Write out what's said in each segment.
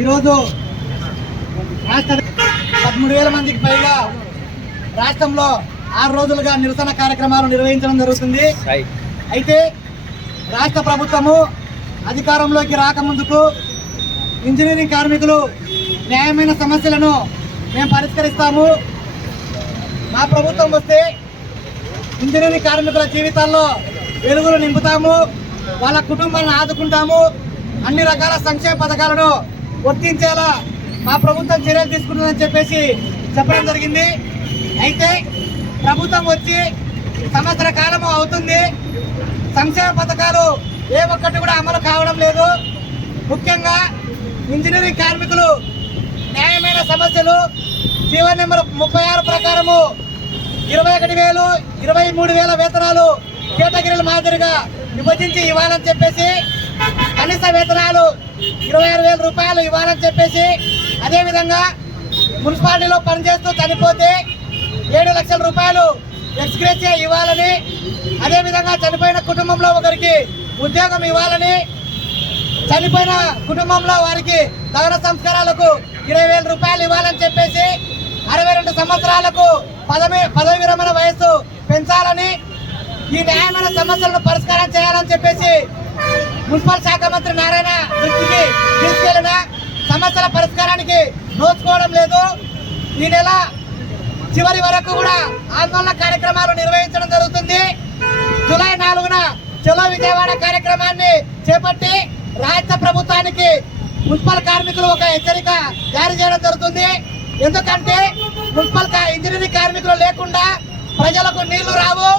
ఈరోజు రాష్ట్ర పదమూడు వేల మందికి పైగా రాష్ట్రంలో ఆరు రోజులుగా నిరసన కార్యక్రమాలు నిర్వహించడం జరుగుతుంది. అయితే రాష్ట్ర ప్రభుత్వము అధికారంలోకి రాకముందుకు ఇంజనీరింగ్ కార్మికులు న్యాయమైన సమస్యలను మేము పరిష్కరిస్తాము. మా ప్రభుత్వం వస్తే ఇంజనీరింగ్ కార్మికుల జీవితాల్లో వెలుగులు నింపుతాము. వాళ్ళ కుటుంబాలను ఆదుకుంటాము. అన్ని రకాల సంక్షేమ పథకాలను వర్తించేలా మా ప్రభుత్వం చర్యలు తీసుకుంటుందని చెప్పేసి చెప్పడం జరిగింది. అయితే ప్రభుత్వం వచ్చి సంవత్సర కాలం అవుతుంది. సంక్షేమ పథకాలు ఏ ఒక్కటి కూడా అమలు కావడం లేదు. ముఖ్యంగా ఇంజనీరింగ్ కార్మికులు న్యాయమైన సమస్యలు. జీవో నెంబర్ ముప్పై ఆరు ప్రకారము ఇరవై ఒకటి వేలు ఇరవై మూడు వేల వేతనాలు కేటగిరీల మాదిరిగా విభజించి ఇవ్వాలని చెప్పేసి కనీస వేతనాలు ఇరవై ఆరు వేల రూపాయలు ఇవ్వాలని చెప్పేసి అదేవిధంగా మున్సిపాలిటీలో పనిచేస్తూ చనిపోతే ఏడు లక్షల రూపాయలు ఎక్స్గ్రేషియా ఇవ్వాలని అదేవిధంగా చనిపోయిన కుటుంబంలో ఒకరికి ఉద్యోగం ఇవ్వాలని చనిపోయిన కుటుంబంలో వారికి దహన సంస్కారాలకు ఇరవై వేల రూపాయలు ఇవ్వాలని చెప్పేసి అరవై రెండు సంవత్సరాలకు పదవి పదవి విరమణ వయస్సు పెంచాలని ఈ న్యాయమైన సమస్యలను పరిష్కారం చేయాలని చెప్పేసి మున్సిపల్ శాఖ మంత్రి నారాయణ దృష్టికి తీసుకెళ్ళిన సమస్యల పరిష్కారానికి నోచుకోవడం లేదు. ఈ నెల చివరి వరకు కూడా ఆందోళన కార్యక్రమాలు నిర్వహించడం జరుగుతుంది. జూలై నాలుగున చలో విజయవాడ కార్యక్రమాన్ని చేపట్టి రాష్ట్ర ప్రభుత్వానికి మున్సిపల్ కార్మికులు ఒక హెచ్చరిక జారీ చేయడం జరుగుతుంది. ఎందుకంటే మున్సిపల్ ఇంజనీరింగ్ కార్మికులు లేకుండా ప్రజలకు నీళ్ళు రావు.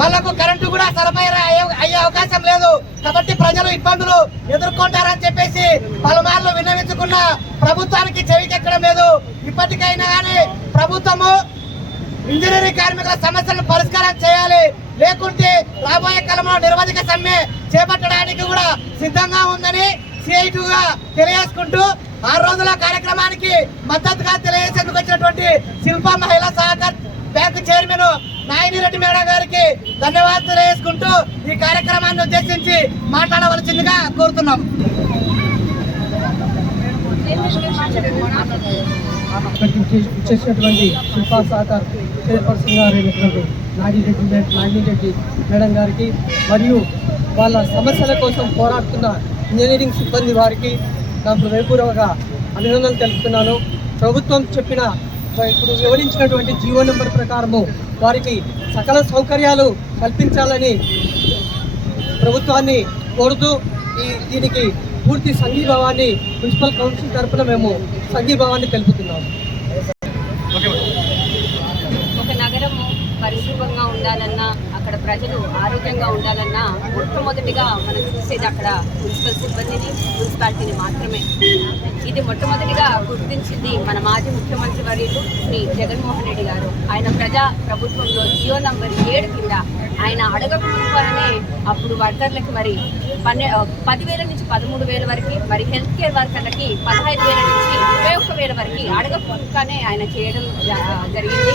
వాళ్ళకు కరెంటు కూడా సరఫరా అయ్యే- అయ్యే అవకాశం లేదు. కాబట్టి ప్రజలు ఇబ్బందులు ఎదుర్కొంటారని చెప్పేసి పలుమార్లు విన్నవించుకున్న ప్రభుత్వానికి చెవికెక్కడం లేదు. ఇప్పటికైనా కానీ ప్రభుత్వము ఇంజనీరింగ్ కార్మికుల సమస్యలను పరిష్కారం చేయాలి. లేకుంటే రాబోయే కాలంలో నిరవధిక సమ్మె చేపట్టడానికి కూడా సిద్ధంగా ఉందని సిఐటిగా తెలియజేసుకుంటూ ఆరు రోజుల కార్యక్రమానికి మద్దతుగా తెలియజేసేందుకు వచ్చినటువంటి శిల్ప మహిళా సహకార బ్యాంకు చైర్మన్ నాయనిరెడ్డి మేడం గారికి ధన్యవాదాలు వేసుకుంటూ ఈ కార్యక్రమాన్ని ఉద్దేశించి మాట్లాడవలసిందిగా కోరుతున్నాం. ఇచ్చేసినటువంటి శిల్పా సహకార్ చైర్పర్సన్ గారు అయినటువంటి నాగిరెడ్డి నాగిరెడ్డి మేడం గారికి మరియు వాళ్ళ సమస్యల కోసం పోరాడుతున్న ఇంజనీరింగ్ సిబ్బంది వారికి నా హృదయపూర్వక అభినందనలు తెలుపుతున్నాను. ప్రభుత్వం చెప్పిన ఇప్పుడు వివరించినటువంటి జీవో నెంబర్ ప్రకారము వారికి సకల సౌకర్యాలు కల్పించాలని ప్రభుత్వాన్ని కోరుతూ ఈ దీనికి పూర్తి సంఘీభావాన్ని మున్సిపల్ కౌన్సిల్ తరఫున మేము సంఘీభావాన్ని తెలుపుతున్నాము. ఒక నగరము పరిశుభ్రంగా ఉండాలన్నా అక్కడ ప్రజలు ఆరోగ్యంగా ఉండాలన్నా మొట్టమొదటిగా మనం చూసేది అక్కడ మున్సిపల్ సిబ్బందిని మున్సిపాలిటీని మాత్రమే. ఇది మొట్టమొదటిగా గుర్తించింది మన మాజీ ముఖ్యమంత్రి వర్యులు శ్రీ జగన్మోహన్ రెడ్డి గారు. ఆయన ప్రజా ప్రభుత్వంలో జియో నంబర్ ఏడు కింద ఆయన అడగక అప్పుడు వర్కర్లకి మరి పన్నె పదివేల నుంచి పదమూడు వేల వరకు మరి హెల్త్ కేర్ వర్కర్లకి పదహైదు వేల నుంచి ఇరవై ఒక్క వేల వరకు అడగక ఆయన చేయడం జ- జరిగింది.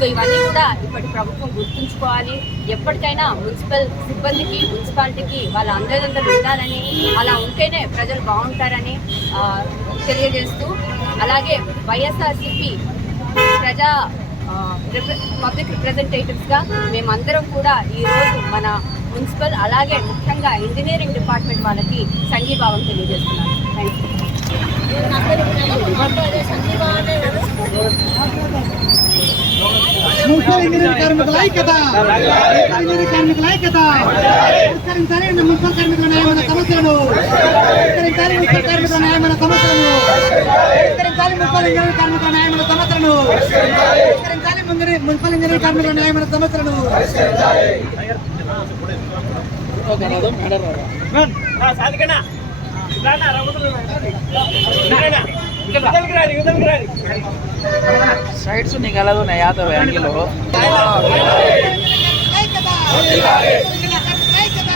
సో ఇవన్నీ కూడా ఇప్పటి ప్రభుత్వం గుర్తుంచుకోవాలి. ఎప్పటికైనా మున్సిపల్ సిబ్బందికి మున్సిపాలిటీకి వాళ్ళ అందరిదందరూ ఉండాలని అలా ఉంటేనే ప్రజలు బాగుంటారని తెలియజేస్తూ అలాగే వైఎస్ఆర్సిపి ప్రజా పబ్లిక్ రిప్రజెంటేటివ్స్గా మేమందరం కూడా ఈరోజు మన మున్సిపల్ అలాగే ముఖ్యంగా ఇంజనీరింగ్ డిపార్ట్మెంట్ వాళ్ళకి సంఘీభావం తెలియజేస్తున్నాను. థ్యాంక్ యూ మున్సిపల్ ఇంజనీరింగ్ కార్మికుల ఐక్యత. మున్సిపల్ ఇంజనీరింగ్ కార్మికుల ఐక్యత. పరిష్కరించాలి మున్సిపల్ కార్మికుల న్యాయమైన సమస్యలను పరిష్కరించాలి మున్సిపల్ కార్మికుల న్యాయమైన సమస్యలను పరిష్కరించాలి మున్సిపల్ ఇంజనీరింగ్ కార్మికుల న్యాయమైన సమస్యలను పరిష్కరించాలి ముందరి- మున్సిపల్ ఇంజనీరింగ్ కార్మికుల న్యాయమైన సమస్యలను సైడ్స్ నిగలదు నా యాదవ్ యాంగిల్. ఐక్యత ఐక్యత